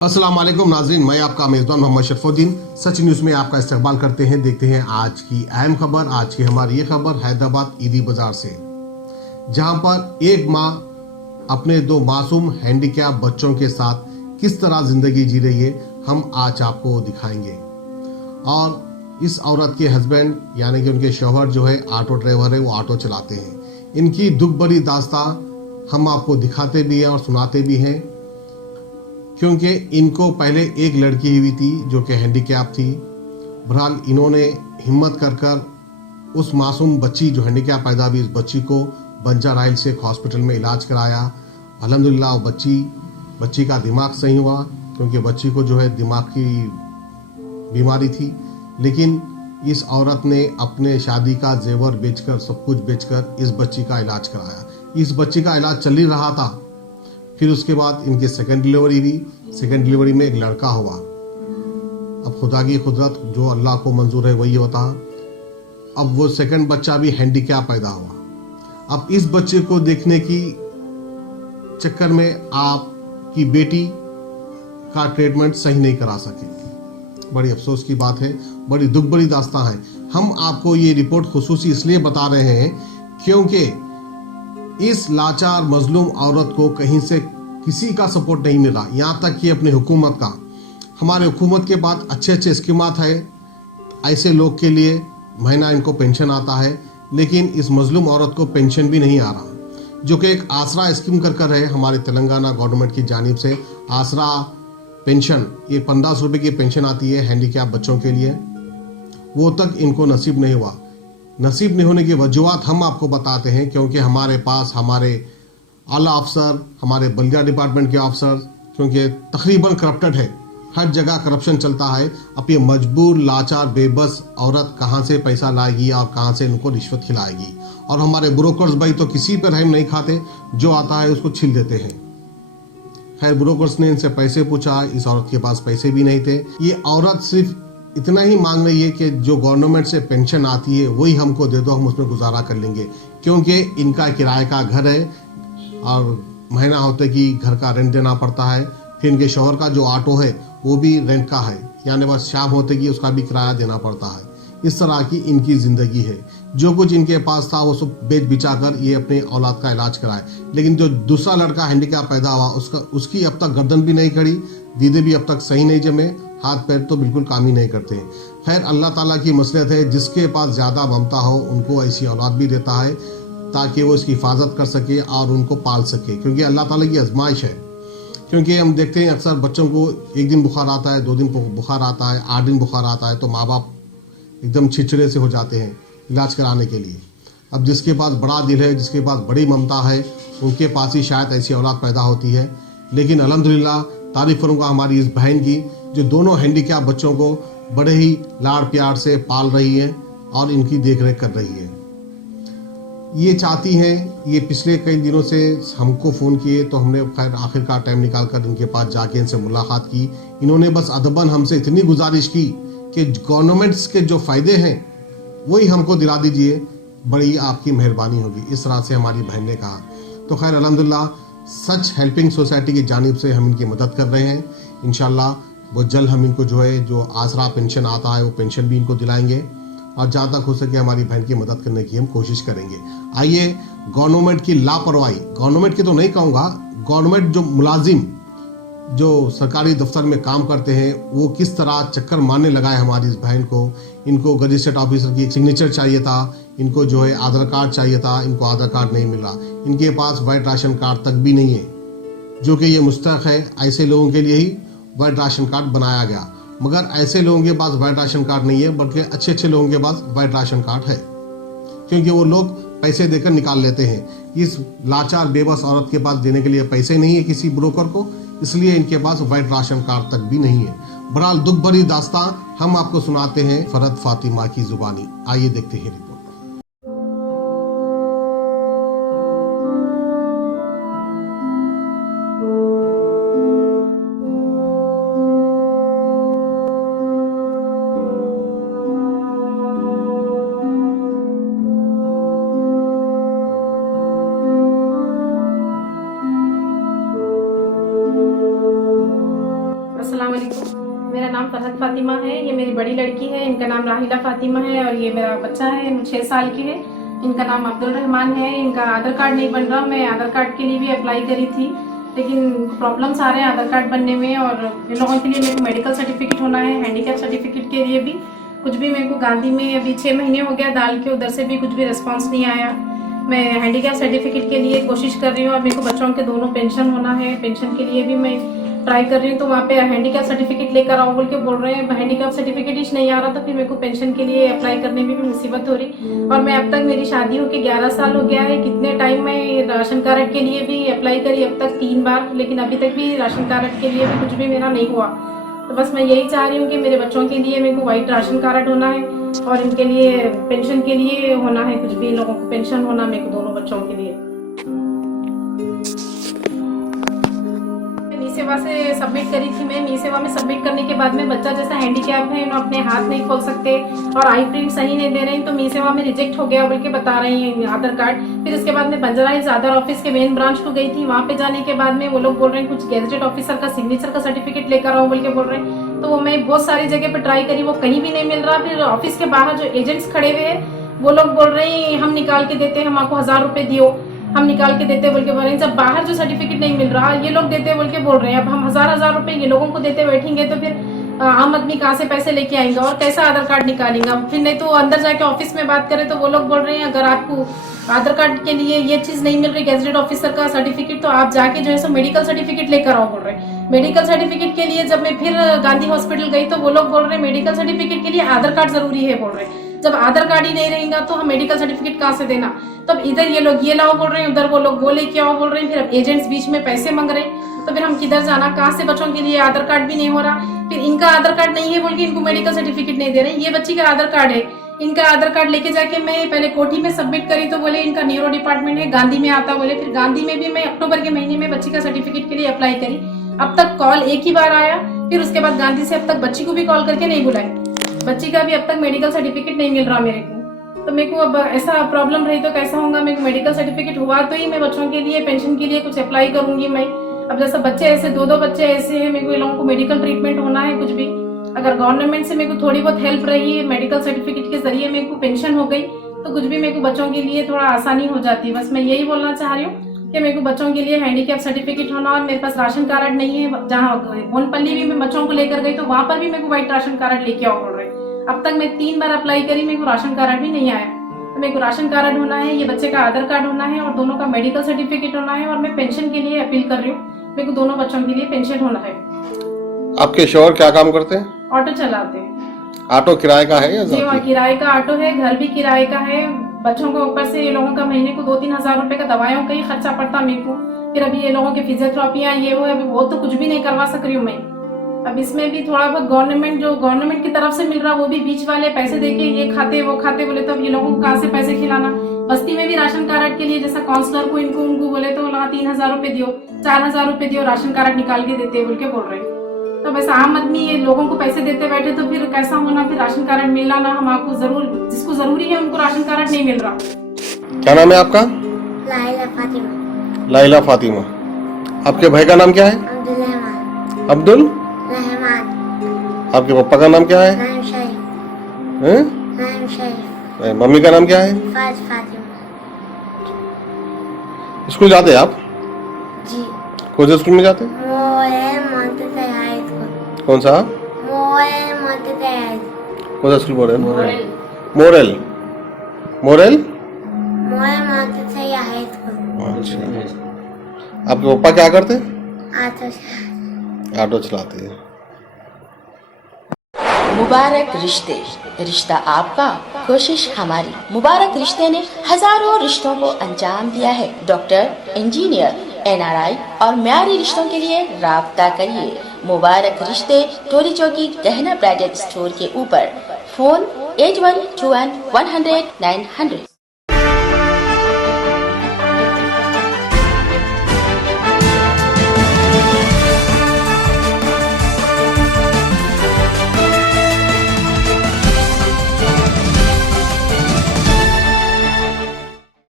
अस्सलाम वालेकुम नाज़रीन, मैं आपका मेज़बान मोहम्मद शरफुद्दीन सच न्यूज़ में आपका इस्तकबाल करते हैं। देखते हैं आज की अहम खबर। आज की हमारी ये खबर हैदराबाद ईदी बाज़ार से, जहां पर एक माँ अपने दो मासूम हैंडीकैप बच्चों के साथ किस तरह ज़िंदगी जी रही है, हम आज आपको दिखाएंगे। और इस औरत के हस्बैंड यानी कि उनके शौहर जो है ऑटो ड्राइवर है, वो ऑटो चलाते हैं। इनकी दुख भरी दास्तां हम आपको दिखाते भी हैं और सुनाते भी हैं, क्योंकि इनको पहले एक लड़की हुई थी जो कि हैंडीकैप थी। बहरहाल इन्होंने हिम्मत कर कर उस मासूम बच्ची जो हैंडीकैप पैदा हुई, इस बच्ची को बंजाराइल से एक हॉस्पिटल में इलाज कराया। अल्हम्दुलिल्लाह वो बच्ची का दिमाग सही हुआ, क्योंकि बच्ची को जो है दिमाग की बीमारी थी। लेकिन इस औरत ने अपने शादी का जेवर बेचकर, सब कुछ बेचकर इस बच्ची का इलाज कराया। इस बच्ची का इलाज चल ही रहा था। फिर उसके बाद इनकी सेकंड डिलीवरी हुई। सेकंड डिलीवरी में एक लड़का हुआ। अब खुदा की कुदरत, जो अल्लाह को मंजूर है वही होता। अब वो सेकंड बच्चा भी हैंडीकैप पैदा हुआ। अब इस बच्चे को देखने की चक्कर में आपकी बेटी का ट्रीटमेंट सही नहीं करा सके। बड़ी अफसोस की बात है, बड़ी दुख भरी दास्तां है। हम आपको ये रिपोर्ट खुसूसी इसलिए बता रहे हैं क्योंकि इस लाचार मजलूम औरत को कहीं से किसी का सपोर्ट नहीं मिला, यहाँ तक कि अपनी हुकूमत का। हमारे हुकूमत के बाद अच्छे अच्छे स्कीमात है ऐसे लोग के लिए, महीना इनको पेंशन आता है, लेकिन इस मजलूम औरत को पेंशन भी नहीं आ रहा, जो कि एक आसरा स्कीम कर है हमारे तेलंगाना गवर्नमेंट की जानिब से। आसरा पेंशन, ये 1500 रुपये की पेंशन आती है हैंडीकैप बच्चों के लिए, वो तक इनको नसीब नहीं हुआ। नसीब नहीं होने की वजूहत हम आपको बताते हैं, क्योंकि हमारे पास हमारे आला अफसर, हमारे बल्दिया डिपार्टमेंट के अफसर, क्योंकि तकरीबन करप्टेड है, हर जगह करप्शन चलता है। अब ये मजबूर लाचार बेबस औरत कहाँ से पैसा लाएगी और कहाँ से इनको रिश्वत खिलाएगी। और हमारे ब्रोकर्स भाई तो किसी पर रहम नहीं खाते, जो आता है उसको छील देते हैं। खैर, ब्रोकर्स ने इनसे पैसे पूछा, इस औरत के पास पैसे भी नहीं थे। ये औरत सिर्फ इतना ही मांग रही है कि जो गवर्नमेंट से पेंशन आती है वही हमको दे दो, हम उसमें गुजारा कर लेंगे, क्योंकि इनका किराए का घर है और महीना होते कि घर का रेंट देना पड़ता है। फिर इनके शौहर का जो ऑटो है वो भी रेंट का है, यानी बस शाम होते कि उसका भी किराया देना पड़ता है। इस तरह की इनकी ज़िंदगी है। जो कुछ इनके पास था वो सब बेच बिचा कर ये अपने औलाद का इलाज कराए। लेकिन जो दूसरा लड़का हैंडीकैप पैदा हुआ, उसकी अब तक गर्दन भी नहीं खड़ी, दीदे भी अब तक सही नहीं जमे, हाथ पैर तो बिल्कुल काम ही नहीं करते हैं। खैर, अल्लाह ताला की मसलियत है, जिसके पास ज़्यादा ममता हो उनको ऐसी औलाद भी देता है ताकि वो इसकी हिफाजत कर सके और उनको पाल सके, क्योंकि अल्लाह ताला की आजमाइश है। क्योंकि हम देखते हैं अक्सर बच्चों को एक दिन बुखार आता है, 2 दिन बुखार आता है, 8 दिन बुखार आता है, तो माँ बाप एकदम छिछड़े से हो जाते हैं इलाज कराने के लिए। अब जिसके पास बड़ा दिल है, जिसके पास बड़ी ममता है, उनके पास ही शायद ऐसी औलाद पैदा होती है। लेकिन अल्हम्दुलिल्लाह, तारीफ़ करूँगा हमारी इस बहन की, जो दोनों हैंडीकैप बच्चों को बड़े ही लाड़ प्यार से पाल रही है और इनकी देख रेख कर रही है। ये चाहती हैं, ये पिछले कई दिनों से हमको फ़ोन किए, तो हमने खैर आखिरकार टाइम निकाल कर इनके पास जाके इनसे मुलाकात की। इन्होंने बस अदबन हमसे इतनी गुजारिश की कि गवर्नमेंट्स के जो फ़ायदे हैं वही हमको दिला दीजिए, बड़ी आपकी मेहरबानी होगी, इस तरह से हमारी बहन ने कहा। तो खैर अल्हम्दुलिल्लाह, सच हेल्पिंग सोसाइटी की जानिब से हम इनकी मदद कर रहे हैं। इंशाल्लाह वो जल्द हम इनको जो आसरा पेंशन आता है वो पेंशन भी इनको दिलाएंगे, और जहाँ तक हो सके हमारी बहन की मदद करने की हम कोशिश करेंगे। आइए, गवर्नमेंट की लापरवाही, गवर्नमेंट की तो नहीं कहूँगा, गवर्नमेंट जो मुलाजिम जो सरकारी दफ्तर में काम करते हैं वो किस तरह चक्कर मारने लगा है हमारी इस बहन को। इनको रजिस्टर्ड ऑफिसर की एक सिग्नेचर चाहिए था, इनको जो है आधार कार्ड चाहिए था, इनको आधार कार्ड नहीं मिला, इनके पास वाइट राशन कार्ड तक भी नहीं है, जो कि ये मुस्तहक है। ऐसे लोगों के लिए ही वाइट राशन कार्ड बनाया गया, मगर ऐसे लोगों के पास वाइट राशन कार्ड नहीं है, बल्कि अच्छे अच्छे लोगों के पास वाइट राशन कार्ड है, क्योंकि वो लोग पैसे देकर निकाल लेते हैं। इस लाचार बेबस औरत के पास देने के लिए पैसे नहीं है किसी ब्रोकर को, इसलिए इनके पास वाइट राशन कार्ड तक भी नहीं है। बहरहाल, दुख भरी दास्तां हम आपको सुनाते हैं फरहत फातिमा की जुबानी। आइए देखते हैं रिपोर्ट। अस्सलाम वालेकुम। मेरा नाम फरहत फातिमा है। ये मेरी बड़ी लड़की है, इनका नाम राहिला फातिमा है। और ये मेरा बच्चा है, 6 साल की है, इनका नाम अब्दुल रहमान है। इनका आधार कार्ड नहीं बन रहा। मैं आधार कार्ड के लिए भी अप्लाई करी थी, लेकिन प्रॉब्लम्स आ रहे हैं आधार कार्ड बनने में। और इन लोगों के लिए मेरे को मेडिकल सर्टिफिकेट होना है, हैंडीकैप सर्टिफिकेट के लिए भी कुछ भी मेरे को गांधी में अभी 6 महीने हो गया डाल के, उधर से भी कुछ भी रिस्पॉन्स नहीं आया। मैं हैंडीकैप सर्टिफिकेट के लिए कोशिश कर रही हूँ और मेरे को बच्चों के दोनों पेंशन होना है, पेंशन के लिए भी मैं ट्राई कर रही हूँ। तो वहाँ पे हैंडीकैप सर्टिफिकेट लेकर आओ बोल के बोल रहे हैं। हैंडीकैप सर्टिफिकेट ही नहीं आ रहा, तो फिर मेरे को पेंशन के लिए अप्लाई करने में भी मुसीबत हो रही। और मैं अब तक, मेरी शादी होके 11 साल हो गया है। कितने टाइम मैं राशन कार्ड के लिए भी अप्लाई करी, अब तक 3 बार, लेकिन अभी तक भी राशन कार्ड के लिए भी कुछ भी मेरा नहीं हुआ। तो बस मैं यही चाह रही हूँ कि मेरे बच्चों के लिए मेरे को वाइट राशन कार्ड होना है और इनके लिए पेंशन के लिए होना है, कुछ भी लोगों को पेंशन होना मेरे को दोनों बच्चों के लिए। ई सेवा से सबमिट करी थी मैं। ई सेवा में सबमिट करने के बाद में बच्चा जैसा हैंडीकैप है, अपने हाथ नहीं खोल सकते और आई प्रिंट सही नहीं दे रहे हैं, तो ई सेवा में रिजेक्ट हो गया बोल के बता रही हैं आधार कार्ड। फिर उसके बाद में बंजारा हिल्स आधार ऑफिस के मेन ब्रांच को गई थी। वहाँ पे जाने के बाद में वो लोग बोल रहे हैं कुछ गैजेटेड ऑफिसर का सिग्नेचर का सर्टिफिकेट लेकर आओ बोल के बोल रहे हैं। तो वो मैं बहुत सारी जगह पे ट्राई करी, वो कहीं भी नहीं मिल रहा। फिर ऑफिस के बाहर जो एजेंट्स खड़े हुए हैं वो लोग बोल रहे हैं हम निकाल के देते हैं, हम आपको 1000 रुपए दियो, हम निकाल के देते बोल के बोल रहे हैं। जब बाहर जो सर्टिफिकेट नहीं मिल रहा, ये लोग देते बोल के बोल रहे हैं। अब हम 1000 रुपए ये लोगों को देते बैठेंगे तो फिर आम आदमी कहाँ से पैसे लेके आएंगे और कैसा आधार कार्ड निकालेंगे। फिर नहीं तो अंदर जाके ऑफिस में बात करें तो वो लोग बोल रहे हैं अगर आपको आधार कार्ड के लिए ये चीज नहीं मिल रही, गैजेटेड ऑफिसर का सर्टिफिकेट, तो आप जाके जो है सो मेडिकल सर्टिफिकेट लेकर आओ बोल रहे हैं। मेडिकल सर्टिफिकेट के लिए जब मैं फिर गांधी हॉस्पिटल गई तो वो लोग बोल रहे हैं मेडिकल सर्टिफिकेट के लिए आधार कार्ड जरूरी है बोल रहे हैं। जब आधार कार्ड ही नहीं रहेगा तो हम मेडिकल सर्टिफिकेट कहाँ से देना। तब इधर ये लोग ये लाओ बोल रहे हैं, उधर वो लोग वो लेके आओ बोल रहे हैं। फिर अब एजेंट्स बीच में पैसे मांग रहे हैं, तो फिर हम किधर जाना, कहाँ से बच्चों के लिए आधार कार्ड भी नहीं हो रहा। फिर इनका आधार कार्ड नहीं है बोल के इनको मेडिकल सर्टिफिकेट नहीं दे रहे। ये बच्ची का आधार कार्ड है, इनका आधार कार्ड लेके जाके मैं पहले कोठी में सबमिट करी तो बोले इनका न्यूरो डिपार्टमेंट है, गांधी में आता बोले। फिर गांधी में भी मैं अक्टूबर के महीने में बच्ची का सर्टिफिकेट के लिए अप्लाई करी। अब तक कॉल एक ही बार आया, फिर उसके बाद गांधी से अब तक बच्ची को भी कॉल करके नहीं बुलाए। बच्ची का भी अब तक मेडिकल सर्टिफिकेट नहीं मिल रहा मेरे को। तो मेरे को अब ऐसा प्रॉब्लम रही तो कैसा होगा। मेरे को मेडिकल सर्टिफिकेट हुआ तो ही मैं बच्चों के लिए पेंशन के लिए कुछ अप्लाई करूंगी मैं। अब जैसा बच्चे ऐसे 2-2 बच्चे ऐसे हैं, मेरे को इन लोगों को मेडिकल ट्रीटमेंट होना है कुछ भी। अगर गवर्नमेंट से मेरे को थोड़ी बहुत हेल्प रही है, मेडिकल सर्टिफिकेट के जरिए मेरे को पेंशन हो गई तो कुछ भी मेरे को बच्चों के लिए थोड़ा आसानी हो जाती है। बस मैं यही बोलना चाह रही हूँ कि मेरे को बच्चों के लिए हैंडीकैप सर्टिफिकेट होना। और मेरे पास राशन कार्ड नहीं है। जहाँ बोनपल्ली भी मैं बच्चों को लेकर गई तो वहां पर भी मेरे को व्हाइट राशन कार्ड लेके आओ बोल रहे। अब तक मैं 3 बार अप्लाई करी, मेरे को राशन कार्ड भी नहीं आया। तो मेरे को राशन कार्ड होना है, ये बच्चे का आधार कार्ड होना है और दोनों का मेडिकल सर्टिफिकेट होना है। और मैं पेंशन के लिए अपील कर रही हूँ, मेरे को दोनों बच्चों के लिए पेंशन होना है। आपके शौहर क्या काम करते हैं? ऑटो चलाते हैं। ऑटो किराए का है या जी हाँ, किराए का ऑटो है, घर भी किराए का है। बच्चों के ऊपर से ये लोगों का महीने को 2-3 हजार रुपए का दवाइयों का ही खर्चा पड़ता मेरे को। फिर अभी ये लोगों के फिजियोथेरेपियां ये वो, अभी वो तो कुछ भी नहीं करवा सक रही हूँ मैं। अब इसमें भी थोड़ा बहुत गवर्नमेंट की तरफ से मिल रहा, वो भी बीच वाले पैसे देके ये खाते वो खाते बोले, तो अब ये लोगों को कहाँ से पैसे खिलाना। बस्ती में भी राशन कार्ड के लिए जैसा काउंसलर को इनको उनको बोले तो लगा 3000 रुपए दियो, 4000 रुपए दियो, राशन कार्ड निकाल के देते बोल के बोल रहे हैं। तो वैसे आम आदमी ये लोगों को पैसे देते बैठे तो फिर कैसा होना। फिर राशन कार्ड मिलना ना, हम आपको जरूर, जिसको जरूरी है उनको राशन कार्ड नहीं मिल रहा। क्या नाम है आपका? लाइला फातिमा। लाइला फातिमा। आपके भाई का नाम क्या है? अब्दुल रहमान। अब्दुल रहमान। आपके पापा का नाम क्या है? नाइम शरीफ। हैं? नाइम शरीफ। मम्मी का नाम क्या है? फाज फातिमा। स्कूल जाते हैं आप? जी। कौन से स्कूल में जाते हैं? Morel Montessori high school. कौन सा? Morel Montessori high school. कौन सा स्कूल बोल रहे हैं? Morel. Morel Morel Montessori high school. अच्छा। आपके पापा क्या करते हैं? ऑटो चलाते हैं। मुबारक रिश्ते, रिश्ता आपका, कोशिश हमारी। मुबारक रिश्ते ने हजारों रिश्तों को अंजाम दिया है। डॉक्टर, इंजीनियर, NRI और म्यारी रिश्तों के लिए राब्ता करिए। मुबारक रिश्ते, टोली चौकी, गहना ब्राइडल स्टोर के ऊपर। फोन 8121 100 900।